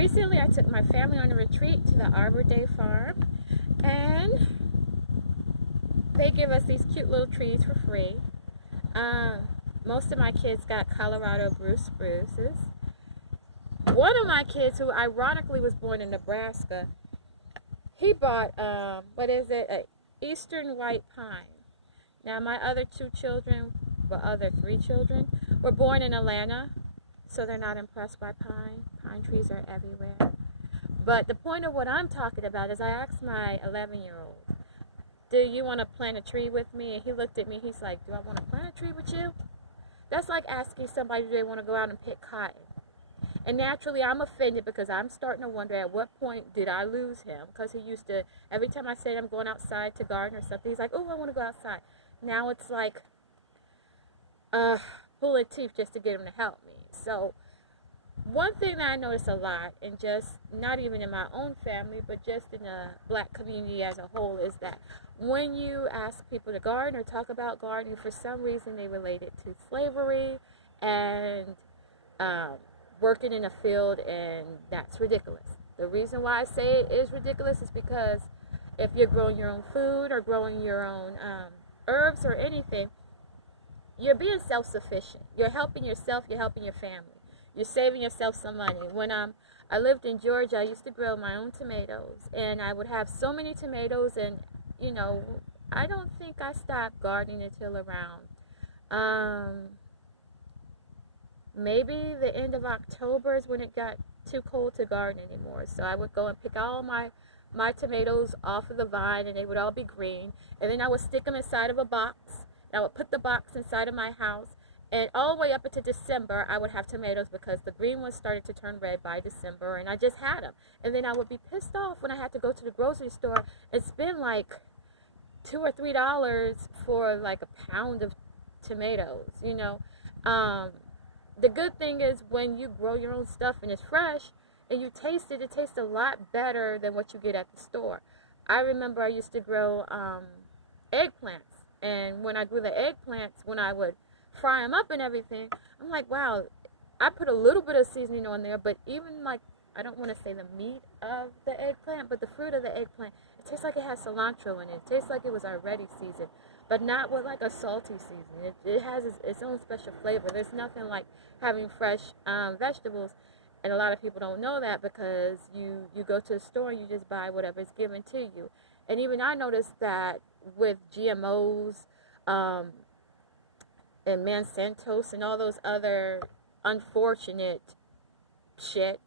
Recently, I took my family on a retreat to the Arbor Day Farm, and they give us these cute little trees for free. Um, Most of my kids got Colorado spruces. One of my kids, who ironically was born in Nebraska, he bought, what is it, a Eastern white pine. Now, my other three children, were born in Atlanta, so they're not impressed by pine. Pine trees are everywhere. But the point of what I'm talking about is I asked my 11-year-old, do you want to plant a tree with me? And he looked at me, he's like, do I want to plant a tree with you? That's like asking somebody, do they want to go out and pick cotton? And naturally, I'm offended because I'm starting to wonder at what point did I lose him? Because he used to, every time I said I'm going outside to garden or something, he's like, oh, I want to go outside. Now it's like pulling teeth just to get him to help me. So one thing that I notice a lot, and just not even in my own family, but just in the black community as a whole, is that when you ask people to garden or talk about gardening, for some reason they relate it to slavery and working in a field, and that's ridiculous. The reason why I say it is ridiculous is because if you're growing your own food or growing your own herbs or anything, you're being self-sufficient. You're helping yourself, you're helping your family. You're saving yourself some money. When I lived in Georgia, I used to grow my own tomatoes, and I would have so many tomatoes, and you know, I don't think I stopped gardening until around maybe the end of October is when it got too cold to garden anymore. So I would go and pick all my tomatoes off of the vine, and they would all be green, and then I would stick them inside of a box, and I would put the box inside of my house. And all the way up into December, I would have tomatoes because the green ones started to turn red by December, and I just had them. And then I would be pissed off when I had to go to the grocery store and spend like $2 or $3 for like a pound of tomatoes, you know. The good thing is when you grow your own stuff and it's fresh and you taste it, it tastes a lot better than what you get at the store. I remember I used to grow eggplants, and when I grew the eggplants, when I would fry them up and everything, I'm like, wow, I put a little bit of seasoning on there, but even like, I don't want to say the meat of the eggplant, but the fruit of the eggplant, it tastes like it has cilantro in it. It tastes like it was already seasoned, but not with like a salty seasoning. It has its own special flavor. There's nothing like having fresh vegetables, and a lot of people don't know that because you go to the store and you just buy whatever is given to you. And even I noticed that with GMOs, and Monsanto and all those other unfortunate shit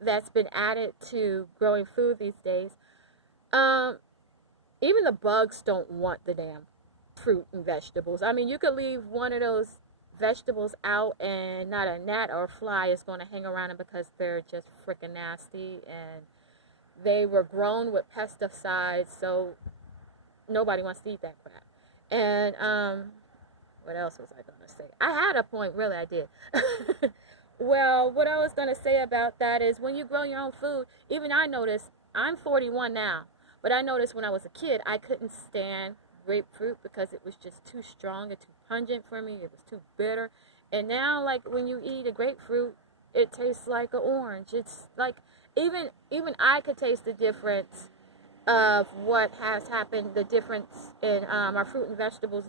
that's been added to growing food these days, even the bugs don't want the damn fruit and vegetables. I mean, you could leave one of those vegetables out and not a gnat or a fly is going to hang around them because they're just freaking nasty, and they were grown with pesticides, so nobody wants to eat that crap. And what else was I going to say? I had a point, really, I did. Well, what I was going to say about that is when you grow your own food, even I noticed, I'm 41 now, but I noticed when I was a kid, I couldn't stand grapefruit because it was just too strong and too pungent for me. It was too bitter. And now, like, when you eat a grapefruit, it tastes like an orange. It's like, even I could taste the difference of what has happened, the difference in our fruit and vegetables,